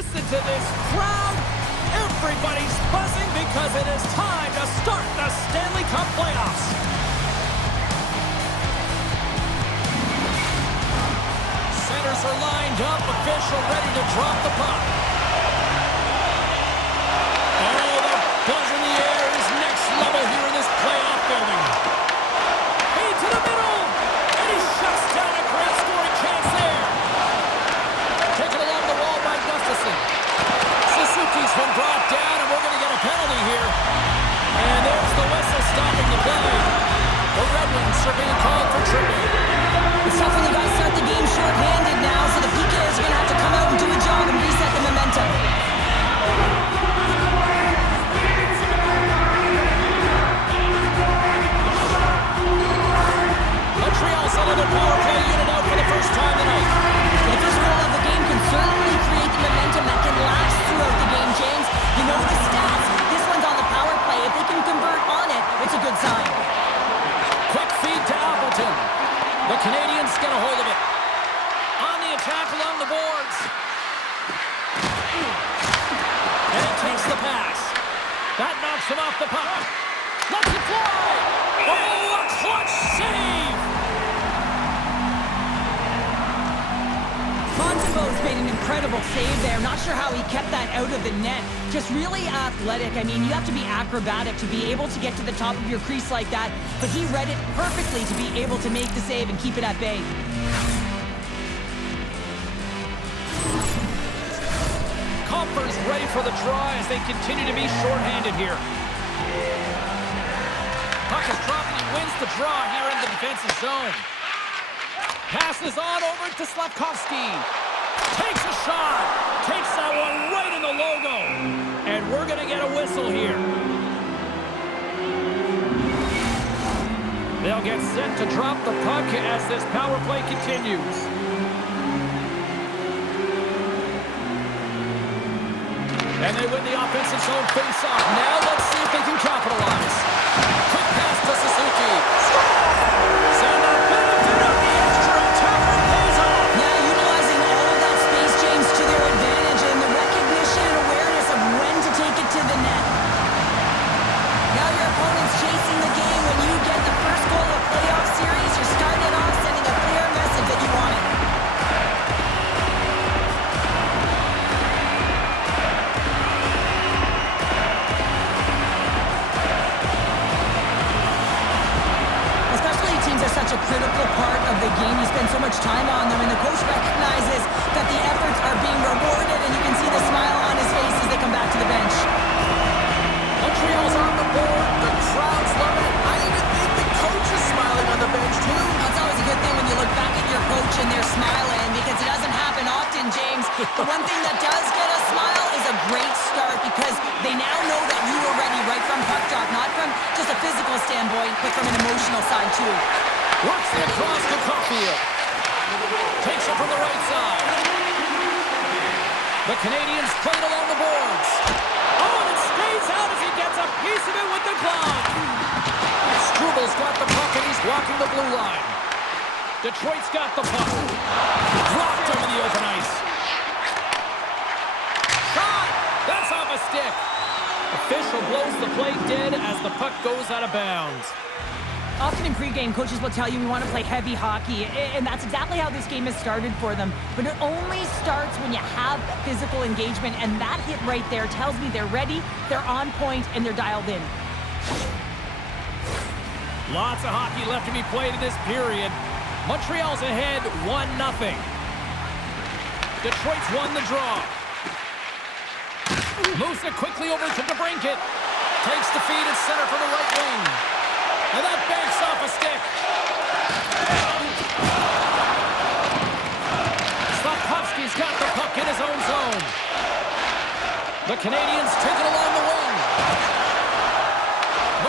listen to this crowd. Everybody's buzzing because it is time to start the Stanley Cup playoffs. Centers are lined up, official ready to drop the puck. Oh, the buzz in the air is next level here in this playoff building. Hey, to the middle, and he shuts down a great scoring chance there. Taken along the wall by Gustafson. Suzuki's been brought down, and we're going to get a penalty here. And there's the whistle stopping the play. The Red Wings are being called for tripping. It's tough when you guys start the game short-handed now, so the PKs are going to have to come out and do a job and reset the momentum. Montreal's another power play unit out for the first time tonight. The first goal of the game can certainly create the momentum that can last throughout the game, James. You know the stats. This one's on the power play. If they can convert on it, it's a good sign. Quick feed to Appleton. The Canadiens get a hold of it. On the attack along the boards. And he takes the pass. That knocks him off the puck. Lets it fly. Oh, a clutch save. Montembeault's made an incredible save there. Not sure how he kept that out of the net. Just really athletic. I mean, you have to be acrobatic to be able to get to the top of your crease like that, but he read it perfectly to be able to make the save and keep it at bay. Compher's ready for the try as they continue to be shorthanded here. Puck is dropping. He wins the draw here in the defensive zone. Passes on over to Slavkovsky. Takes a shot. Takes that one right in the logo. And we're going to get a whistle here. They'll get set to drop the puck as this power play continues. And they win the offensive zone face-off. Now let's see if they can capitalize. Quick pass to Suzuki. Send a benefit of the extra attacker pays off. Yeah, utilizing all of that space, James, to their advantage and the recognition and awareness of when to take it to the net. Now your opponent's chasing the game. When you get the first goal of playoff series, you're starting it off sending a clear message that you want it. Teams are such a critical part of the game. You spend so much time on them, and the coach recognizes that the efforts are being rewarded, and you can see the smile on his face as they come back to the bench. Montreal's on the board. The crowd's loving it. I even think the coach is smiling on the bench, too. That's always a good thing when you look back at your coach and they're smiling, because it doesn't happen often, James. The one thing that does get a smile is a great start, because they now know that you were ready right from puck drop, not from just a physical standpoint, but from an emotional side, too. Works it across to Caulfield. Takes it from the right side. The Canadiens play it along the boards. Oh, and it stays out as he gets a piece of it with the glove. Struvel's got the puck, and he's walking the blue line. Detroit's got the puck. Blocked over the open ice. Shot! That's off a stick. Official blows the play dead as the puck goes out of bounds. Often in pregame, coaches will tell you we want to play heavy hockey, and that's exactly how this game has started for them. But it only starts when you have physical engagement, and that hit right there tells me they're ready, they're on point, and they're dialed in. Lots of hockey left to be played in this period. Montreal's ahead 1-0. Detroit's won the draw. Moves it quickly over to DeBrincat. Takes the feed at center for the right wing. And that banks off a stick. Slavkovsky's got the puck in his own zone. The Canadiens take it along the wing.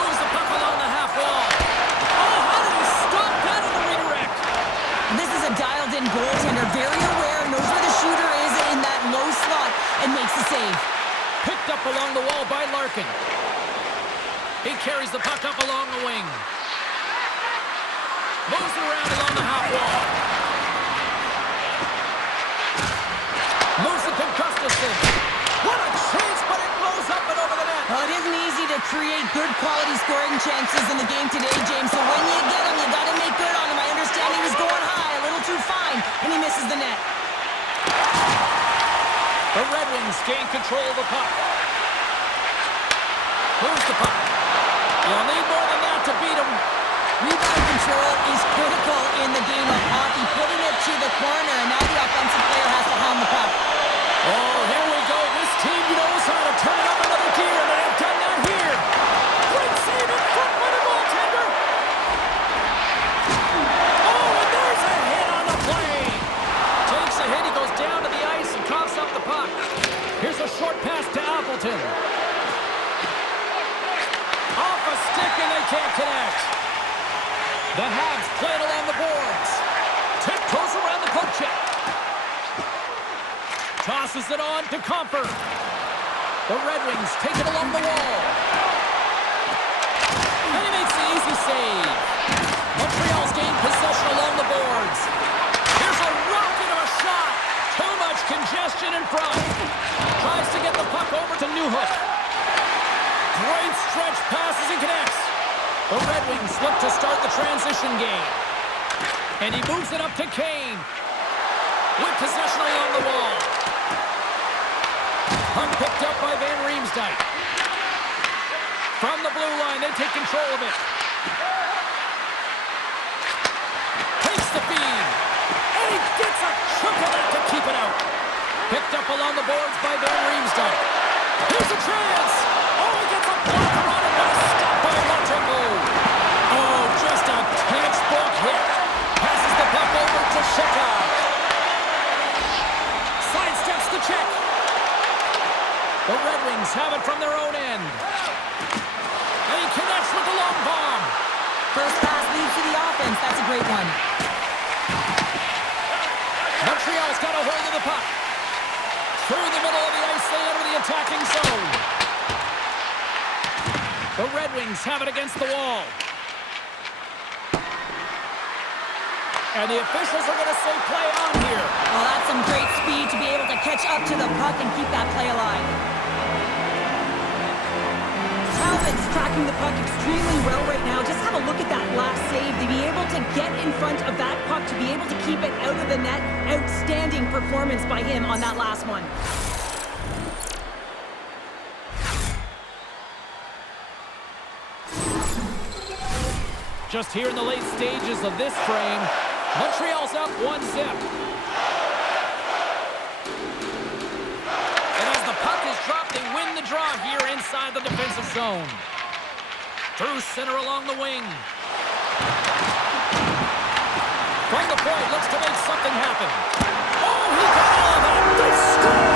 Moves the puck along the half wall. Oh, how did he stop that in the redirect? This is a dialed-in goaltender, very aware, knows where the shooter is in that low slot, and makes the save. Picked up along the wall by Larkin. He carries the puck up along the wing. Moves it around along the half wall. Moves it to Gustafson. create good quality scoring chances in the game today, James. So when you get them, you got to make good on them. I understand he was going high, a little too fine, and he misses the net. The Red Wings gain control of the puck. Moves the puck. You'll need more than that to beat him. Rebound control is critical in the game of hockey. Putting it to the corner, and now the offensive player has to hound the puck. Oh, here we go. This team knows how to turn up another gear, and they have done that here. Great save in front by the goaltender. Oh, and there's a hit on the play. Takes a hit. He goes down to the ice and coughs up the puck. Here's a short pass to Appleton. Off a stick, and they can't connect. The Habs play it along the boards. Tiptoes around the poke check. Tosses it on to Comfort. The Red Wings take it along the wall. And he makes the easy save. Montreal's gained possession along the boards. Here's a rocket of a shot. Too much congestion in front. Tries to get the puck over to Newhook. Great stretch passes and connects. The Red Wings look to start the transition game. And he moves it up to Kane. With possession along the wall. Puck picked up by Van Riemsdyk. From the blue line, they take control of it. Takes the feed. And he gets a chunk of it to keep it out. Picked up along the boards by Van Riemsdyk. Here's a chance. Oh, he gets a blocker on it, but a stop by Montembeau. Oh, just a textbook hit. Passes the puck over to Shekar. Sidesteps the check. The Red Wings have it from their own end. And he connects with the long bomb. First pass leads to the offense. That's a great one. Montreal's got a hold of the puck. Through the middle of the ice, they enter the attacking zone. The Red Wings have it against the wall. And the officials are going to say play on here. Well, that's some great speed to be able to catch up to the puck and keep that play alive. Talbot's tracking the puck extremely well right now. Just have a look at that last save. To be able to get in front of that puck, to be able to keep it out of the net. Outstanding performance by him on that last one. Just here in the late stages of this frame, Montreal's up 1-0. And as the puck is dropped, they win the draw here inside the defensive zone. Through center along the wing. From the point, looks to make something happen. Oh, he got all of it. They score!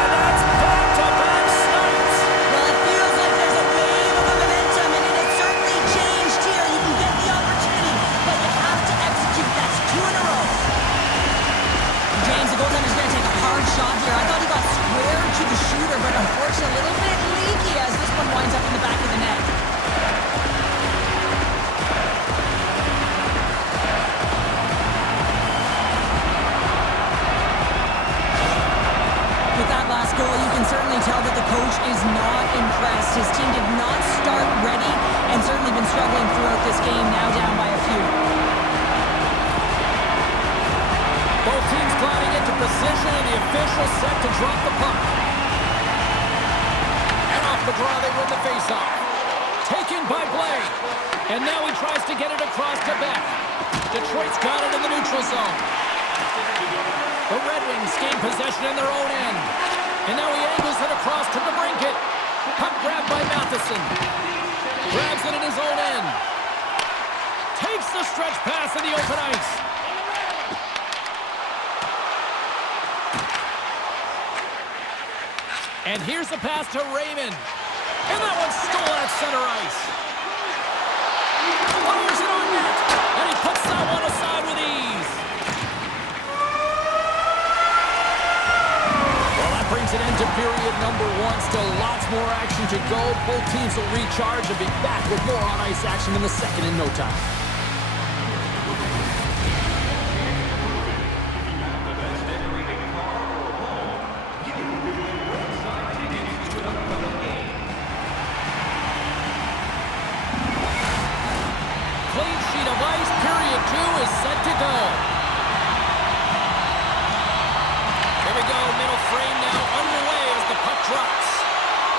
And that's back-to-back snipes. Well, it feels like there's a wave of momentum, and it has certainly changed here. You can get the opportunity, but you have to execute. That's 2 in a row. James, the goaltender's going to take a hard shot here. I thought he got square to the shooter, but unfortunately a little bit leaky as this one winds up in the back of the net. With that last goal, you can certainly tell that the coach is not impressed. His team did not start ready and certainly been struggling throughout this game, now down by a few. Both teams gliding into position, and the officials set to drop the puck. And off the draw, they win the faceoff. Taken by Blake. And now he tries to get it across to Beck. Detroit's got it in the neutral zone. The Red Wings gain possession in their own end. And now he angles it across to DeBrincat. Puck grabbed by Matheson. Grabs it in his own end. Takes the stretch pass in the open ice. And here's the pass to Raymond. And that one's stolen at center ice. Fires it on net. And he puts that one aside with ease. Well, that brings an end to period number 1. Still lots more action to go. Both teams will recharge and be back with more on-ice action in the second in no time.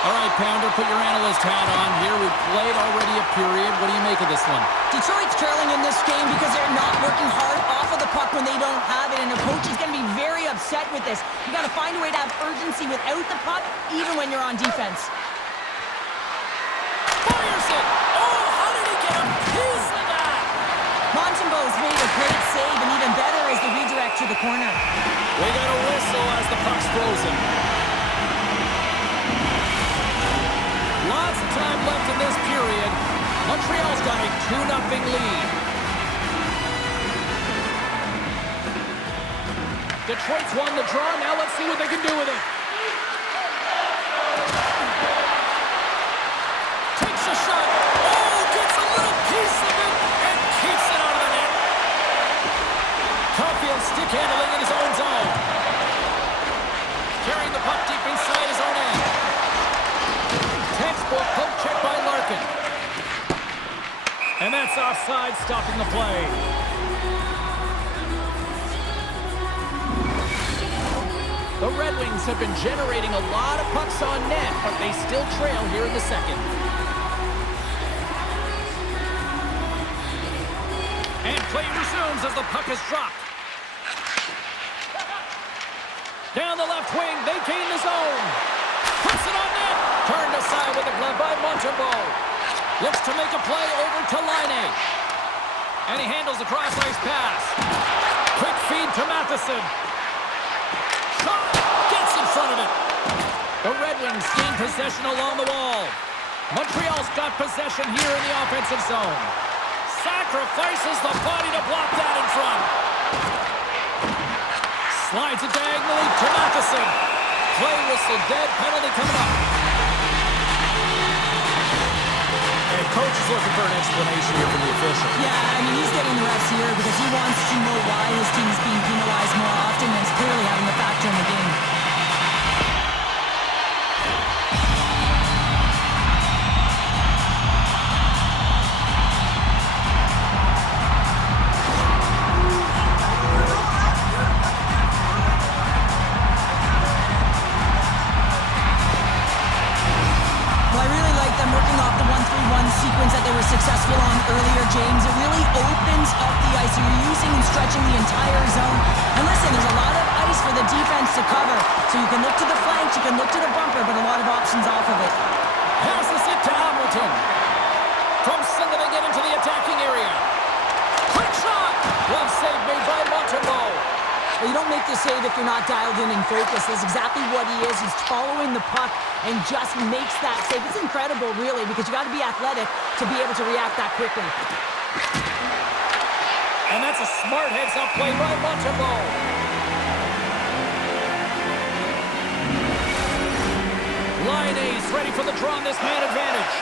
All right, Pounder, put your analyst hat on here. We've played already a period. What do you make of this one? Detroit's trailing in this game because they're not working hard off of the puck when they don't have it, and their coach is going to be very upset with this. You got to find a way to have urgency without the puck, even when you're on defense. Fires it! Oh, how did he get a piece of that? Montembeau's made a great save, and even better is the redirect to the corner. We got a whistle as the puck's frozen. Lots of time left in this period. Montreal's got a 2-0 lead. Detroit's won the draw. Now let's see what they can do with it. Takes a shot. Oh, gets a little piece of it and keeps it out of the net. Caulfield stick handling in his own zone. Carrying the puck deep inside his own end. Textbook poke check by Larkin. And that's offside, stopping the play. The Red Wings have been generating a lot of pucks on net, but they still trail here in the second. And play resumes as the puck is dropped. Down the left wing, they gain the zone. Puts it on net. Turned aside with a glove by Montembeau. Looks to make a play over to Laine. And he handles the cross-ice pass. Quick feed to Matheson. Shot! Gets in front of it. The Red Wings gain possession along the wall. Montreal's got possession here in the offensive zone. Sacrifices the body to block that in front. Slides it diagonally to Matheson. Play whistle dead. Penalty coming up. And coach is looking for an explanation here from the official. Yeah, I mean, he's getting the refs here because he wants to know why his team is being penalized more often, and it's clearly having a factor in the game. Sequence that they were successful on earlier, James. It really opens up the ice. So you're using and stretching the entire zone. And listen, there's a lot of ice for the defense to cover. So you can look to the flanks, you can look to the bumper, but a lot of options off of it. Passes it to Hamilton. From center they get into the attacking area. Quick shot! Glove save made by Montembeau. Well, you don't make the save if you're not dialed in and focused. That's exactly what he is. He's following the puck and just makes that save. It's incredible, really, because you got to be athletic to be able to react that quickly. And that's a smart heads-up play by Montembeau. Laine's ready for the draw on this man advantage.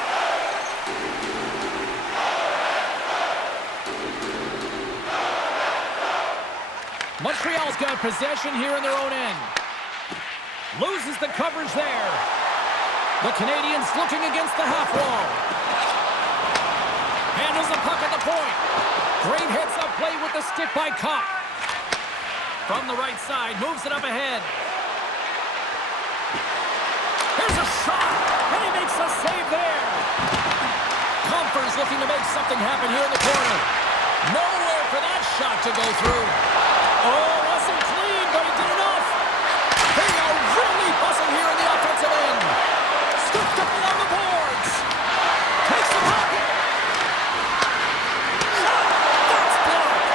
Montreal's got possession here in their own end. Loses the coverage there. The Canadiens looking against the half wall. Handles the puck at the point. Great heads-up play with the stick by Kopp. From the right side, moves it up ahead. Here's a shot, and he makes a save there. Comfort's looking to make something happen here in the corner. Nowhere for that shot to go through. Oh, wasn't clean, but he did enough. They are really buzzing here in the offensive end. Scooped up along the boards. Takes the puck. Shot. That's blocked.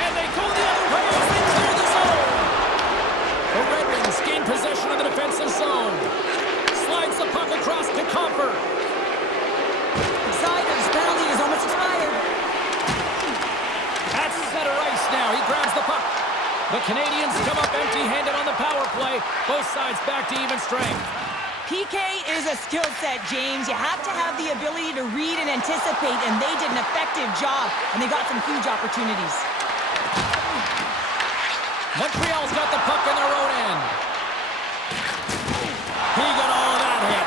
And they go the other way as they clear the zone. The Red Wings gain possession of the defensive zone. Slides the puck across to Comfort. Siders penalty is almost expired. At center ice now. He grabs the puck. The Canadiens come up empty-handed on the power play. Both sides back to even strength. PK is a skill set, James. You have to have the ability to read and anticipate, and they did an effective job, and they got some huge opportunities. Montreal's got the puck in their own end. He got all of that hit.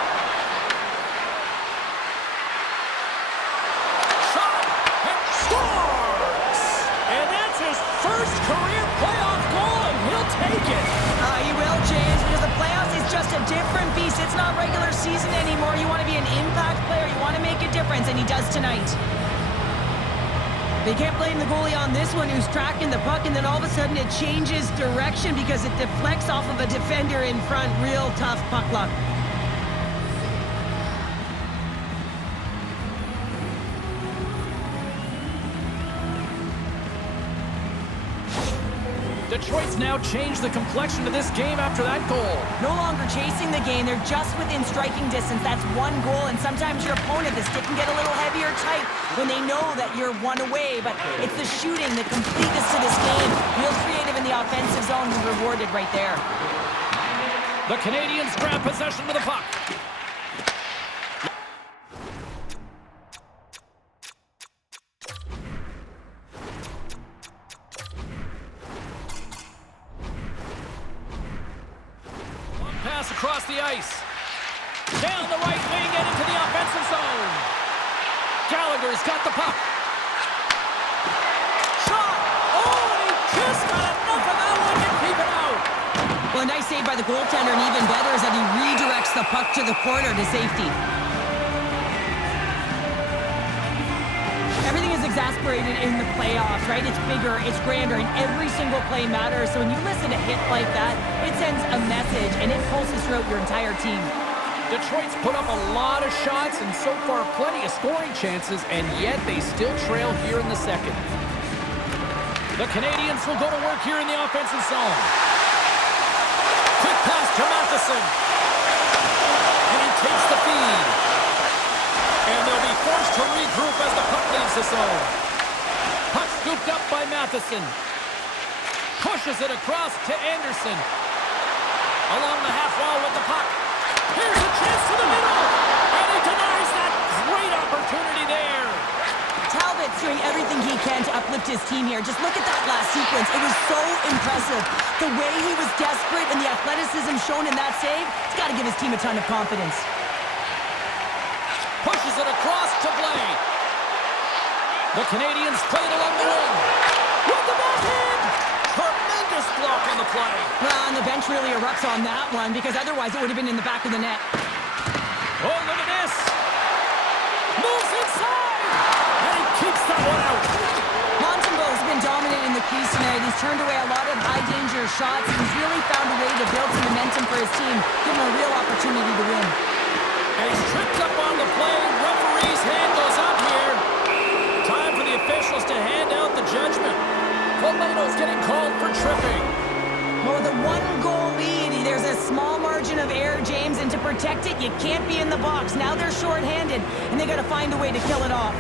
Shot and scores! And that's his first career playoff goal, and he'll take it. He will, James, because the playoffs is just a different beast. It It's not regular season anymore. You want to be an impact player. You want to make a difference, and he does tonight. They can't blame the goalie on this one who's tracking the puck, and then all of a sudden it changes direction because it deflects off of a defender in front. Real tough puck luck. Detroit's now changed the complexion of this game after that goal. No longer chasing the game, they're just within striking distance. That's one goal, and sometimes your opponent, the stick can get a little heavier tight when they know that you're one away, but it's the shooting, the completeness to this game. Real creative in the offensive zone and rewarded right there. The Canadiens grab possession with the puck. Pass across the ice. Down the right wing and into the offensive zone. Gallagher's got the puck. Shot! Oh, and he just got enough of that one to keep it out. Well, a nice save by the goaltender, and even better is that he redirects the puck to the corner to safety. Everything is exasperated in the playoffs, right? It's bigger, it's grander, and every single play matters. So when you listen to a hit like that, it sends a message, and it pulses throughout your entire team. Detroit's put up a lot of shots and so far plenty of scoring chances, and yet they still trail here in the second. The Canadiens will go to work here in the offensive zone. Quick pass to Matheson. And he takes the feed. And they'll be forced to regroup as the puck leaves the zone. Puck scooped up by Matheson. Pushes it across to Anderson. Along the half wall with the puck. Here's a chance to the middle. And he denies that great opportunity there. Talbot's doing everything he can to uplift his team here. Just look at that last sequence. It was so impressive. The way he was desperate and the athleticism shown in that save, it's got to give his team a ton of confidence. Pushes it across to Blake. The Canadiens play it along the wing. With the backhand. Tremendous block on the play. Well, and the bench really erupts on that one because otherwise it would have been in the back of the net. Oh, look at this. Moves inside. And he keeps that one out. Montembeau's been dominant in the crease tonight. He's turned away a lot of high-danger shots, and he's really found a way to build some momentum for his team, give him a real opportunity to win. And he's tripped up on the play. Referee's hand goes up here. Time for the officials to hand out the judgment. Polano's getting called for tripping. Well, with a one-goal lead, there's a small margin of error, James, and to protect it, you can't be in the box. Now they're shorthanded, and they got to find a way to kill it off.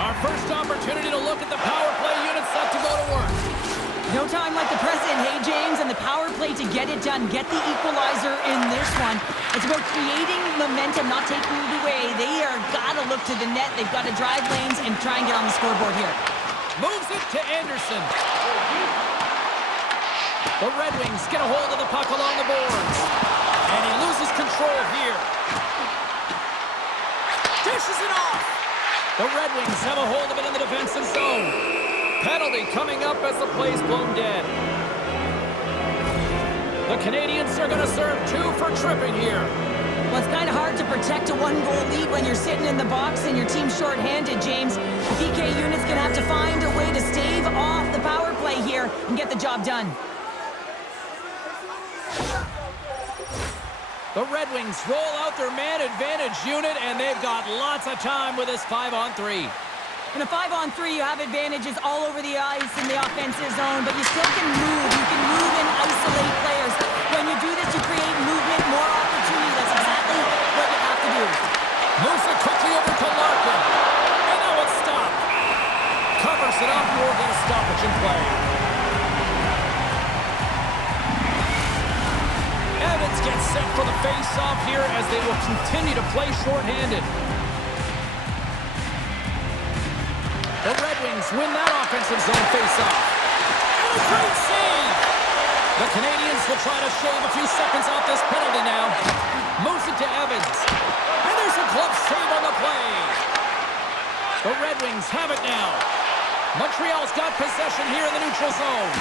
Our first opportunity to look at the power play unit set to go to work. No time like the present, hey, James, and the power play to get it done. Get the equalizer in this one. It's about creating momentum, not taking it away. They are got to look to the net. They've got to drive lanes and try and get on the scoreboard here. Moves it to Anderson. The Red Wings get a hold of the puck along the boards. And he loses control here. Dishes it off. The Red Wings have a hold of it in the defensive zone. Penalty coming up as the play's blown dead. The Canadiens are going to serve 2 for tripping here. Well, it's kind of hard to protect a one-goal lead when you're sitting in the box and your team's shorthanded, James. The PK unit's going to have to find a way to stave off the power play here and get the job done. The Red Wings roll out their man advantage unit, and they've got lots of time with this 5-on-3. In a 5-on-3, you have advantages all over the ice in the offensive zone, but you still can move. You can move and isolate players. When you do this, you create movement, more opportunity. That's exactly what you have to do. Moves it quickly over to Larkin. And now it's stopped. Covers it up, or get a stoppage in play. Evans gets set for the face-off here as they will continue to play shorthanded. The Red Wings win that offensive zone face-off. And a great save! The Canadiens will try to shave a few seconds off this penalty now. Moves it to Evans. And there's a glove save on the play. The Red Wings have it now. Montreal's got possession here in the neutral zone.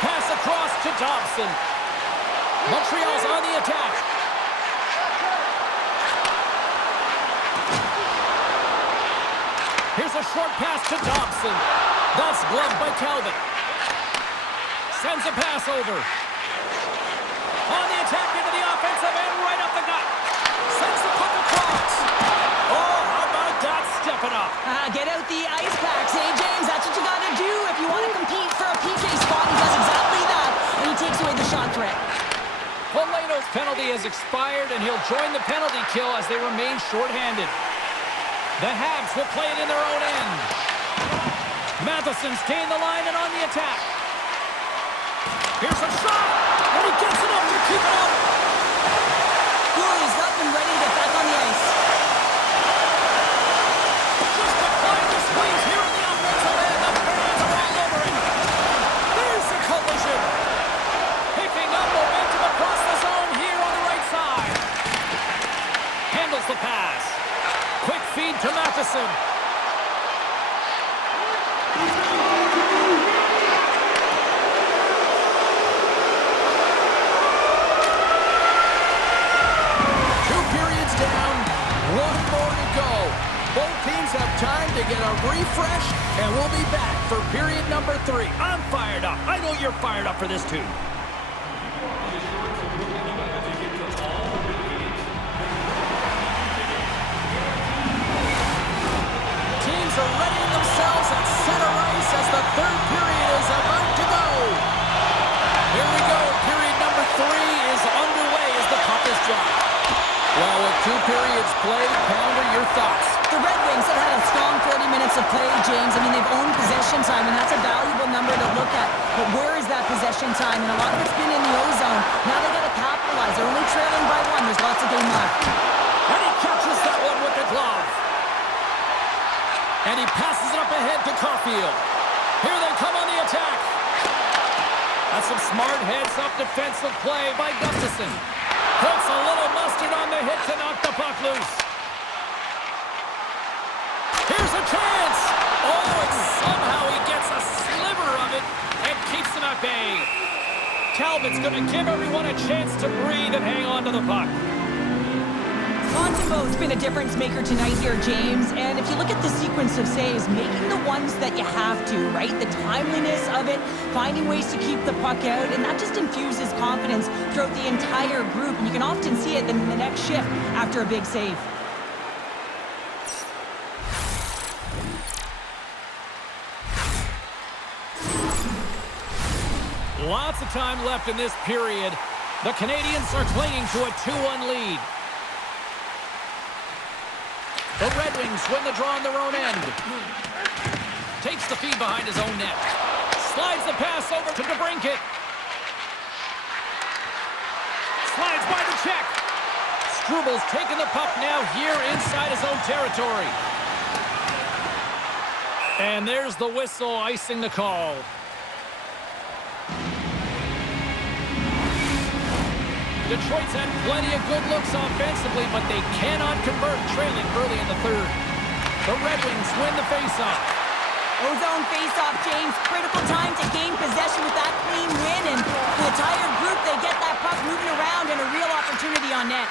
Pass across to Dobson. Montreal's on the attack. Here's a short pass to Dobson. That's gloved by Talbot. Sends a pass over. On the attack into the offensive end, right up the gut. Sends the puck across. Oh, how about that stepping up? Get out the ice packs, hey, James? That's what you got to do if you want to compete for a PK spot. He does exactly that, and he takes away the shot threat. Polino's penalty has expired, and he'll join the penalty kill as they remain shorthanded. The Habs will play it in their own end. Matheson's gained the line and on the attack. Here's a shot, and he gets enough to keep it up. He's up and ready to get back on the ice. Just applying the squeeze here in the offensive end. The fans are all over him. There's the collision. Picking up momentum across the zone here on the right side. Handles the pass. Quick feed to Matheson. Time to get a refresh, and we'll be back for period number 3. I'm fired up. I know you're fired up for this too. Teams are readying themselves at center ice as the third period is about to go. Here we go. Period number 3 is underway as the puck is dropped. Well, with 2 periods played, Pounder, your thoughts? The Red Wings have had a strong 40 minutes of play, James. I mean, they've owned possession time, and that's a valuable number to look at. But where is that possession time? And a lot of it's been in the O-zone. Now they got to capitalize. They're only trailing by 1. There's lots of game left. And he catches that one with the glove. And he passes it up ahead to Caulfield. Here they come on the attack. That's some smart heads-up defensive play by Gustafsson. Puts a little mustard on the hit to knock the puck loose. Here's a chance. Oh, and somehow he gets a sliver of it and keeps them at bay. Talbot's going to give everyone a chance to breathe and hang on to the puck. Montembeault's been a difference maker tonight here, James. And if you look at the sequence of saves, making the ones that you have to, right? The timeliness of it, finding ways to keep the puck out, and that just infuses confidence throughout the entire group. And you can often see it in the next shift after a big save. Lots of time left in this period. The Canadiens are clinging to a 2-1 lead. The Red Wings win the draw on their own end. Takes the feed behind his own net. Slides the pass over to DeBrincat. Slides by the check. Strubal's taking the puck now here inside his own territory. And there's the whistle icing the call. Detroit's had plenty of good looks offensively, but they cannot convert, trailing early in the third. The Red Wings win the faceoff. O-zone faceoff, James. Critical time to gain possession with that clean win, and the entire group, they get that puck moving around and a real opportunity on net.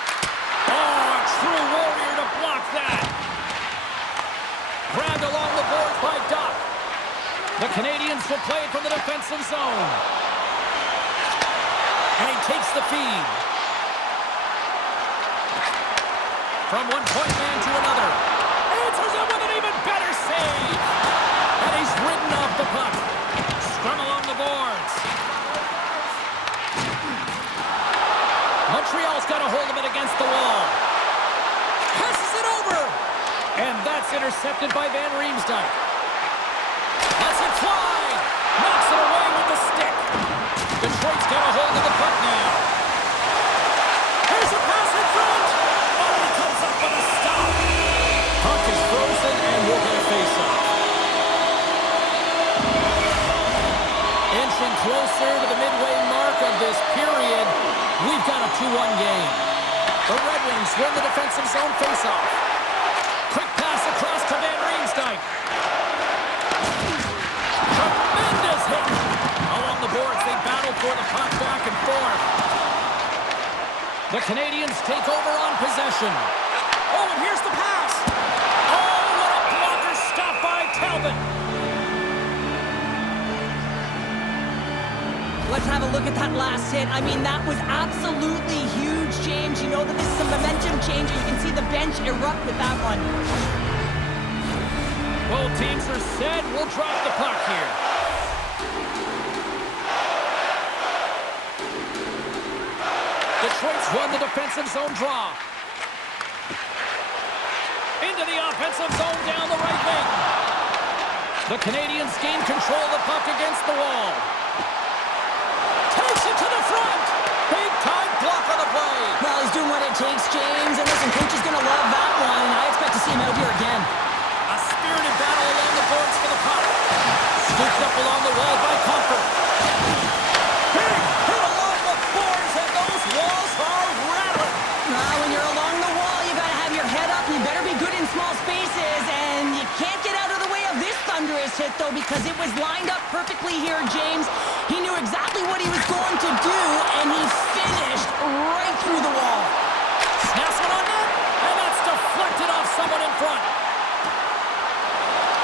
Oh, a true warrior to block that. Grabbed along the boards by Doc. The Canadiens will play it from the defensive zone. And he takes the feed. From one point man to another. Answers it with an even better save. And he's ridden off the puck. Scrum along the boards. Montreal's got a hold of it against the wall. Passes it over. And that's intercepted by Van Riemsdyk. Lets it fly. Knocks it away with the stick. Detroit's got a hold of the puck now. Here's a pass in front. Oh, he comes up with a stop. Puck is frozen and we'll get a face-off. Inching closer to the midway mark of this period, we've got a 2-1 game. The Red Wings win the defensive zone face-off. Quick pass across to Van Riemsdyk. Canadiens take over on possession. Oh, and here's the pass. Oh, what a blocker stop by Talbot. Let's have a look at that last hit. I mean, that was absolutely huge, James. You know that this is a momentum changer. You can see the bench erupt with that one. Both teams are set. We'll drop the puck here. Detroit's won the defensive zone draw. Into the offensive zone down the right wing. The Canadiens gain control of the puck against the wall. Takes it to the front. Big time block on the play. Well, he's doing what it takes, James. And listen, coach is going to love that one. I expect to see him out here again. A spirited battle along the boards for the puck. Scooped up along the wall by Comfort. Big hit along the boards, and those walls are rattling. When you're along the wall, you got to have your head up. You better be good in small spaces. And you can't get out of the way of this thunderous hit, though, because it was lined up perfectly here, James. He knew exactly what he was going to do, and he finished right through the wall. Snaps it on net, and that's deflected off someone in front.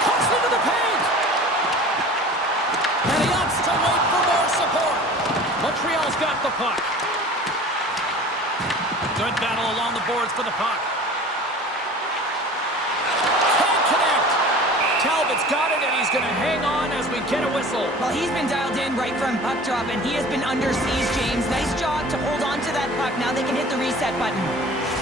Comes into the paint. And he opts to wait for more support. Montreal's got the puck. Good battle along the boards for the puck. Can't connect. Talbot's got it, and he's going to hang on as we get a whistle. Well, he's been dialed in right from puck drop, and he has been under siege, James. Nice job to hold on to that puck. Now they can hit the reset button.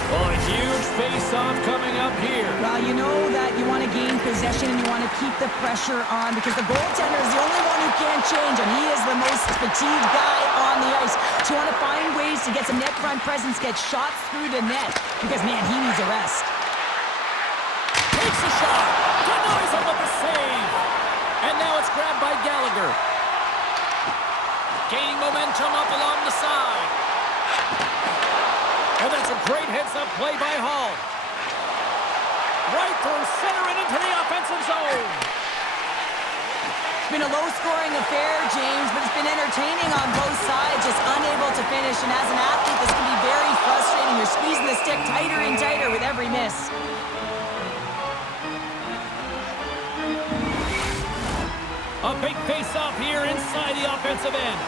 Well, a huge face-off coming up here. Well, you know that you want to gain possession and you want to keep the pressure on because the goaltender is the only one who can't change, and he is the most fatigued guy on the ice. So you want to find ways to get some net front presence, get shots through the net because, man, he needs a rest. Takes a shot. Denies him with the save. And now it's grabbed by Gallagher. Gaining momentum up along the side. And that's a great heads-up play by Hall. Right through center and into the offensive zone. It's been a low-scoring affair, James, but it's been entertaining on both sides, just unable to finish. And as an athlete, this can be very frustrating. You're squeezing the stick tighter and tighter with every miss. A big face-off here inside the offensive end.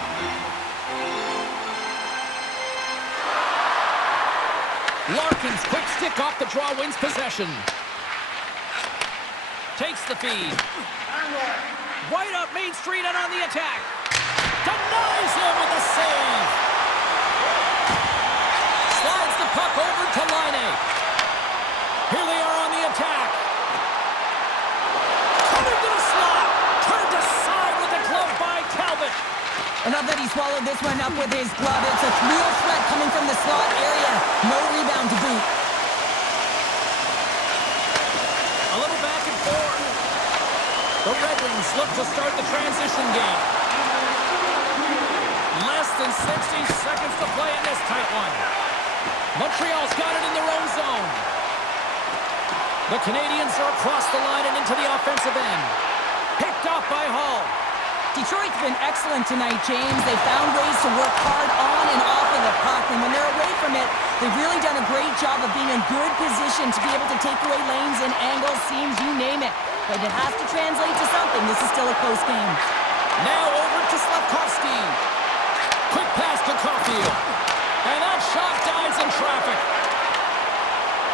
Larkin's quick stick off the draw wins possession. Takes the feed. Right up Main Street and on the attack. Denies him with the save. Slides the puck over to Laine. Here they are on the attack. Coming to the slot. Turned aside with the glove by Talbot. I love that he swallowed this one up with his glove. It's a real threat coming from the slot area. No rebound to boot. A little back and forth. The Red Wings look to start the transition game. Less than 60 seconds to play in this tight one. Montreal's got it in their own zone. The Canadiens are across the line and into the offensive end. Picked off by Hall. Detroit's been excellent tonight, James. They found ways to work hard on and off of the puck, and when they're away from it, they've really done a great job of being in good position to be able to take away lanes and angles, seams, you name it. But it has to translate to something. This is still a close game. Now over to Slavkovsky. Quick pass to Caulfield. And that shot dives in traffic.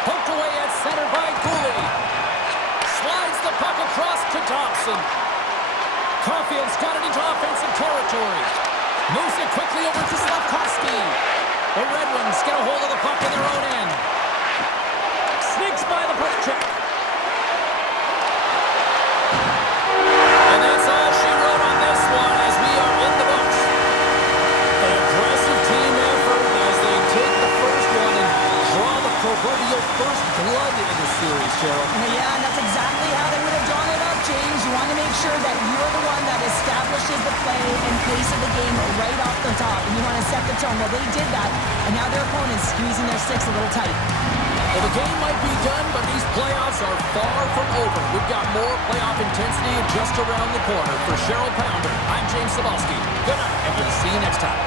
Poked away at center by Cooley. Slides the puck across to Thompson. Caulfield's got it into offensive territory. Moves it quickly over to Slavkovsky. The Red Wings get a hold of the puck in their own end. Sneaks by the puck check. And that's all she wrote on this one as we are in the books. An aggressive team effort as they take the first one and draw the proverbial first blood in the series, Cheryl. Yeah, and that's exactly how they would have drawn it up, James. You want to make sure that you're the one that establishes the play and pace of the game right off the top, and you want to set the tone. Well, they did that, and now their opponent's squeezing their sticks a little tight. Well, the game might be done, but these playoffs are far from over. We've got more playoff intensity just around the corner. For Cheryl Pounder, I'm James Cebulski. Good night, and we'll see you next time.